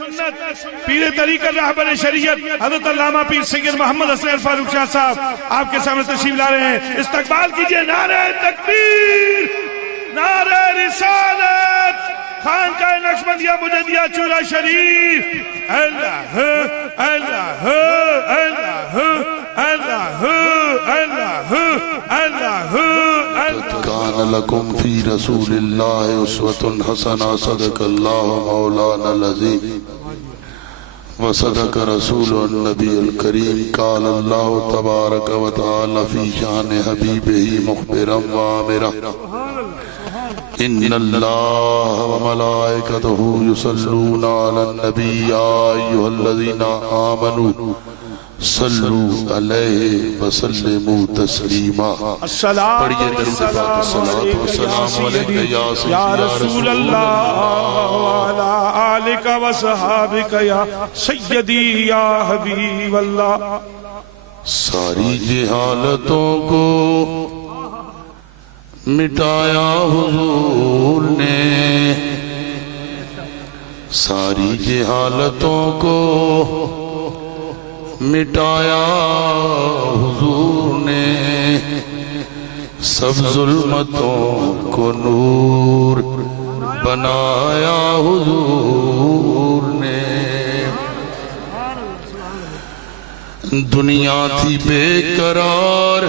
सुन्नत पीर तरीक़त रहबर शरीयत हज़रत अल्लामा पीर सैयद मोहम्मद हसन फारूक शाह साहब आपके सामने तशरीफ ला रहे हैं। इस्तकबाल कीजिए। नारे तकबीर, नारे रिसालत, खानकाह नक्शबंदिया मुजद्दिया चूरा शरीफ। अल्लाह अल्लाह अल्लाह अल्लाह अल्लाह अल्लाह। कान लकुम फी रसूलिल्लाहि उस्वतुन हसना सदक़ल्लाहु मौलानल अज़ीम व सदक़ रसूलुन नबियुल करीम। क़ाल अल्लाहु तबारक व तआला फी शान हबीबिही मुख़बिरन व आमिरा इन्नल्लाह व मलाइकतहु युसल्लूना अलन नबी या अय्युहल्लज़ीना आमनू सल्लू अलैहि व सल्लिमू तस्लीमा। पढ़िए सल्लल्लाहु अलैहि या रसूल अल्लाह व अला आलिका व सहाबिका या सय्यदी या हबीब अल्लाह। सारी जहालतों को मिटाया हुजूर ने, सारी जहालतों को मिटाया हुजूर ने, सब जुल्मतों को नूर बनाया हुजूर ने। दुनिया थी बेकरार,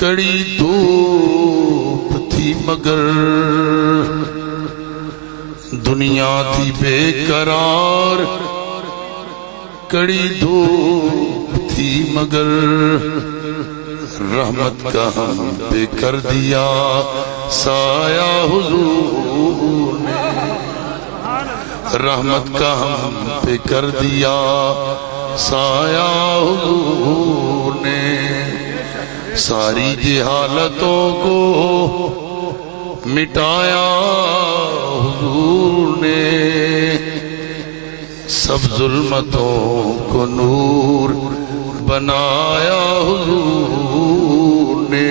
कड़ी धूप थी मगर, दुनिया थी बेकरार कड़ी धूप थी मगर, रहमत का हम पे कर दिया साया हुजूर ने, रहमत का हम पे कर दिया साया हुजूर ने। सारी जहालतों को मिटाया हुजूर ने, सब जुल्मतों को नूर बनाया हुजूर ने।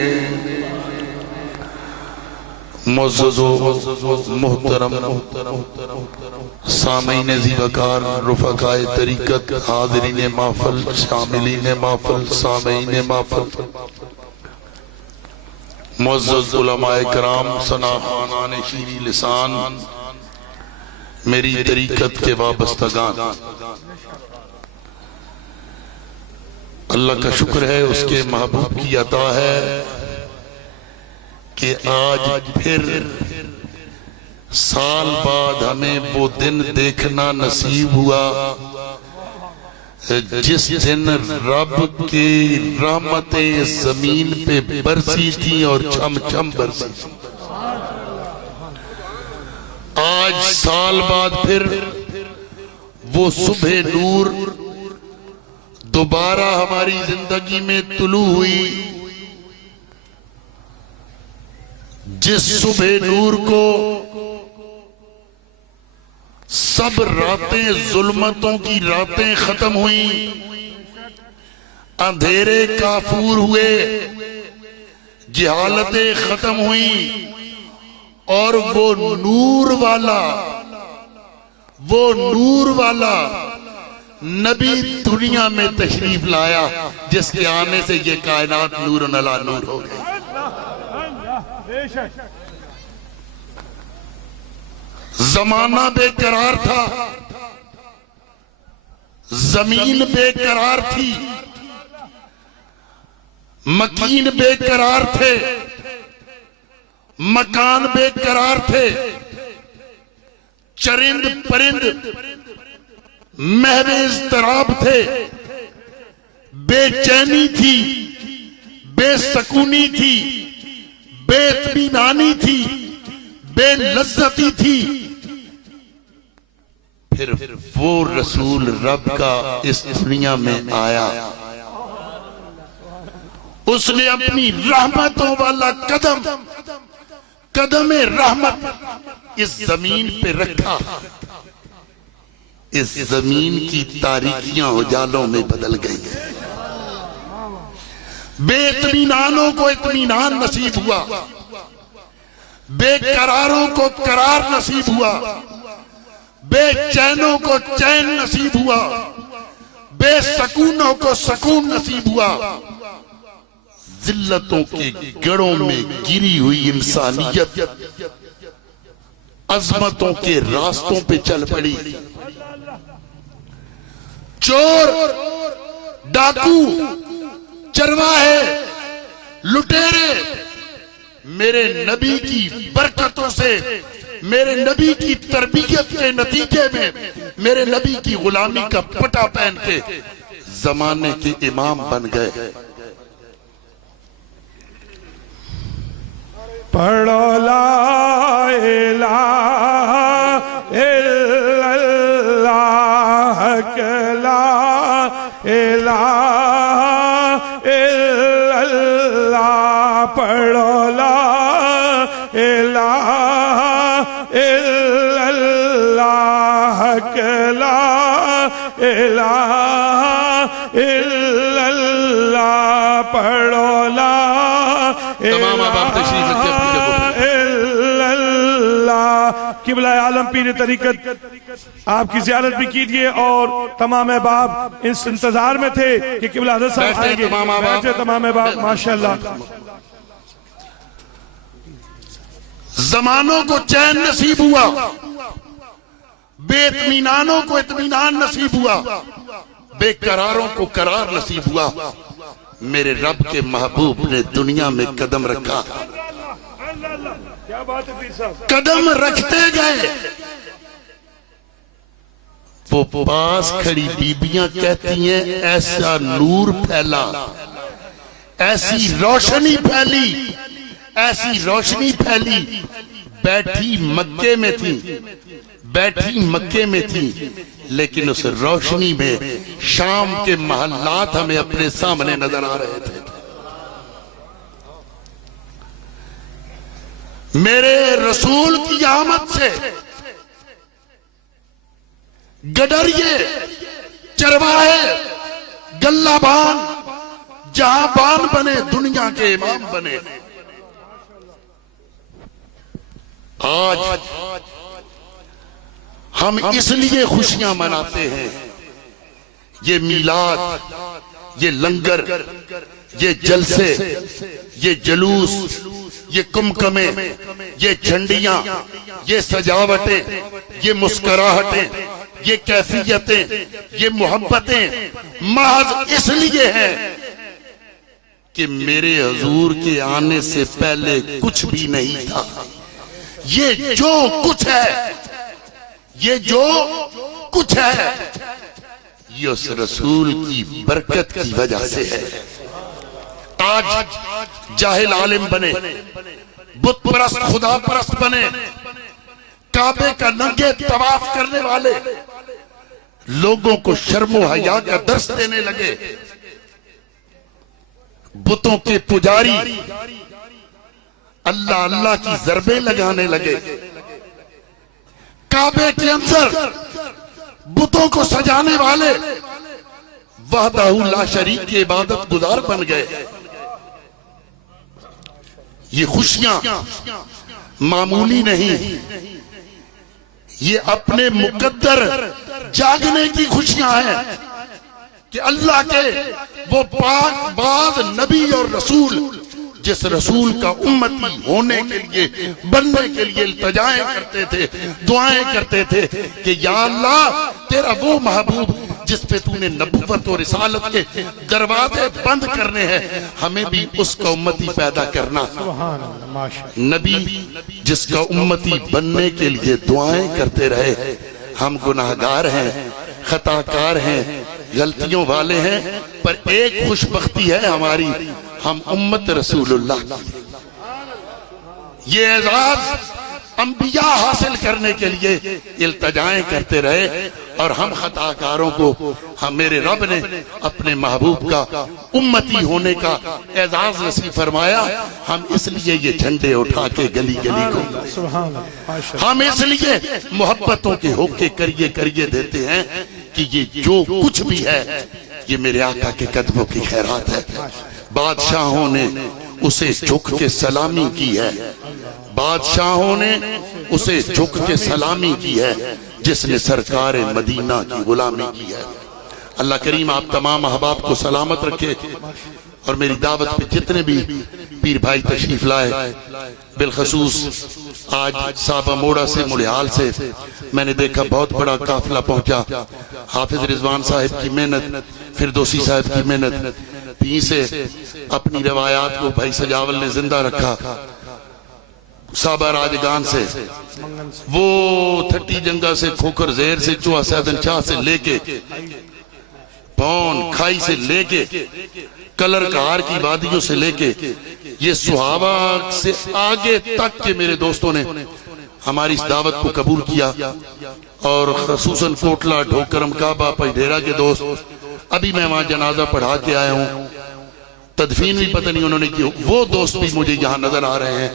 मुअज़्ज़ज़ो मुहतरम सामीन ज़ीवकार, रुफ़क़ाए तरीक़त, हाज़रीन महफ़िल, शामिलीन महफ़िल, सामीन महफ़िल, मुअज़्ज़ज़ उलमाए किराम, सनाख़ानान शीरी लिसान, मेरी तरीक़त के वाबस्तगान, अल्लाह का शुक्र है, उसके महबूब की अता है कि आज फिर साल बाद हमें वो दिन देखना नसीब हुआ जिस दिन रब की रहमतें जमीन पे बरसी थी और छम छम बरसी थी। आज साल बाद फिर वो सुबह नूर दोबारा हमारी जिंदगी में तुलू हुई, जिस सुबह नूर को सब रातें, जुल्मतों की रातें खत्म हुई, अंधेरे काफूर हुए, जहालतें खत्म हुई और वो नूर वाला नबी दुनिया में तशरीफ लाया, जिसके आने से ये कायनात नूर नला नूर हो गई। जमाना बेकरार था, जमीन बेकरार थी, मकीन बेकरार थे, मकान बेकरार थे, चरिंद परिंद महवे इज़्तिराब थे, बेचैनी थी, बेसकूनी थी, बेइत्मीनानी थी, बेलज़्ज़ती थी। फिर वो रसूल रब का इस दुनिया में आया, उसने अपनी रहमतों वाला कदम कदमे रहमत इस जमीन पे रखा। इस जमीन की तारीकियां उजालों में बदल गई, बेइत्मीनानों को इत्मीनान नसीब हुआ, बेकरारों को करार नसीब हुआ, बेचैनों को चैन नसीब हुआ, बेसकूनों को सकून नसीब हुआ। जिल्लतों के गढ़ों में गिरी हुई इंसानियत अजमतों के रास्तों पे चल पड़ी। चोर, डाकू, चरवाहे, लुटेरे मेरे नबी की बरकतों से, मेरे नबी की तरबियत के नतीजे में मेरे नबी की गुलामी का पटा पहन के जमाने के इमाम बन गए। पढ़ो ला इलाहा इल्लल्लाह ला इलाहा इल्लल्लाह, पढ़ो ला इलाहा इल्लल्लाह ला इलाहा इल्लल्लाह, पढ़ो ला तमाम आप तशरीफ रखिए। किबला आलम पीर तरीकत आपकी ज़ियारत भी कीजिए और तमाम अहबाब इस इंतजार में थे कि किबला हज़रत साहब आएंगे। बैठे तमाम अहबाब, माशाअल्लाह। जमानों को चैन नसीब हुआ, बेइत्मीनानों को इत्मीनान नसीब हुआ, बेकरारों को करार नसीब हुआ। मेरे रब के महबूब ने दुनिया में कदम रखा। क्या बात है पीर साहब। कदम रखते गए। वो पास खड़ी बीबियां कहती हैं ऐसा नूर फैला, ऐसी रोशनी फैली, ऐसी रोशनी फैली। बैठी मक्के में थी, बैठी मक्के में थी, लेकिन उस रोशनी में शाम के महल्लात हमें अपने सामने नजर आ रहे थे। मेरे रसूल की आमद से गडरिए, चरवाहे, गल्लाबान जहाबान बने, दुनिया के इमाम बने। आज हम इसलिए खुशियां मनाते हैं। ये मीलाद, ये लंगर, ये जलसे, ये जुलूस, ये कुमकमे, ये झंडियां, ये सजावटें, ये मुस्कुराहटें, ये कैफियतें, ये मोहब्बतें महज इसलिए हैं कि मेरे हुजूर के आने से पहले कुछ भी नहीं था। ये जो कुछ है, ये जो कुछ है, ये उस रसूल की बरकत की वजह से है। आज जाहिल आलिम बने, बुत परस्त खुदा परस्त बने, काबे का नंगे तवाफ करने वाले लोगों को शर्मो हया का दर्स देने लगे। बुतों के पुजारी अल्लाह अल्लाह की ज़रबे लगाने लगे। काबे के अंदर बुतों को सजाने वाले वहदहू ला शरीक के इबादत गुजार बन गए। ये खुशियां मामूली नहीं, ये अपने मुकद्दर जागने की खुशियां हैं कि अल्लाह के वो पाक बाज नबी और रसूल, जिस रसूल का उम्मती होने के लिए, बनने के लिए इल्तिजाएं करते थे, दुआएं करते थे कि या अल्लाह तेरा वो महबूब जिस पे तूने नबुव्वत और रिसालत के दरवाजे बंद करने हैं, हमें भी उसका उम्मती पैदा करना। नबी जिसका उम्मती बनने के लिए दुआएं करते रहे। हम गुनाहगार हैं, खताकार हैं, गलतियों वाले हैं, पर एक खुशबख्ती है हमारी, हम उम्मत रसूलुल्लाह। ये एजाज अंबिया हासिल करने के लिए इल्तिजाएं करते रहे और हम खताकारों को हम मेरे रब ने अपने महबूब का उम्मती होने का एजाज नसीब फरमाया। हम इसलिए ये झंडे उठा के गली गली को, हम इसलिए मोहब्बतों के होके करिए करिए देते हैं कि ये जो कुछ भी है ये मेरे आका के कदमों की खैरात है। बादशाहों ने उसे झुक के सलामी की है, बादशाहों ने उसे झुक के सलामी की है, जिसने सरकार मदीना की गुलामी की है। अल्लाह करीम आप तमाम अहबाब को सलामत रखे और मेरी दावत पे जितने भी पीर भाई तशरीफ लाए, बिलखसूस आज साबा मोड़ा से मुलिहाल से मैंने देखा बहुत बड़ा काफिला पहुंचा। हाफिज रिजवान साहिब की मेहनत, फिरदौसी साहिब की मेहनत, पी से अपनी रवायात को भाई सजावल ने जिंदा रखा। साबा राजगान से वो थट्टी जंगा से खोखर जेर से चुहा सैदन शाह से लेके पौन खाई से लेके कलर कार की वादियों से लेके ये सुहावा से आगे तक के मेरे दोस्तों ने हमारी इस दावत को कबूल किया। और खसूसन कोटला, ढोकरम, काबा, पजडेरा के दोस्त, अभी मैं वहां जनाजा पढ़ा के आया हूँ, तदफीन भी पता नहीं उन्होंने की, वो दोस्त भी मुझे यहाँ नजर आ रहे हैं।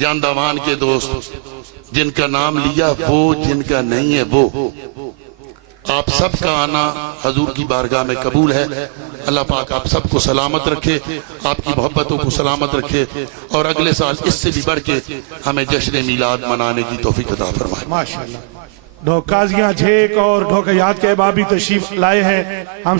जानदावान के दोस्त जिनका नाम लिया वो, जिनका नहीं है वो। आप सबका आना हजूर की बारगाह में कबूल है। अल्लाह पाक आप सबको सलामत रखे, आपकी मोहब्बतों को सलामत रखे और अगले साल इससे भी बढ़ के हमें जश्न मीलाद मनाने की तौफीक अता फरमाए। माशाअल्लाह। काजियां झेक और ढोकयात के अहबाब भी तशरीफ लाए हैं। हम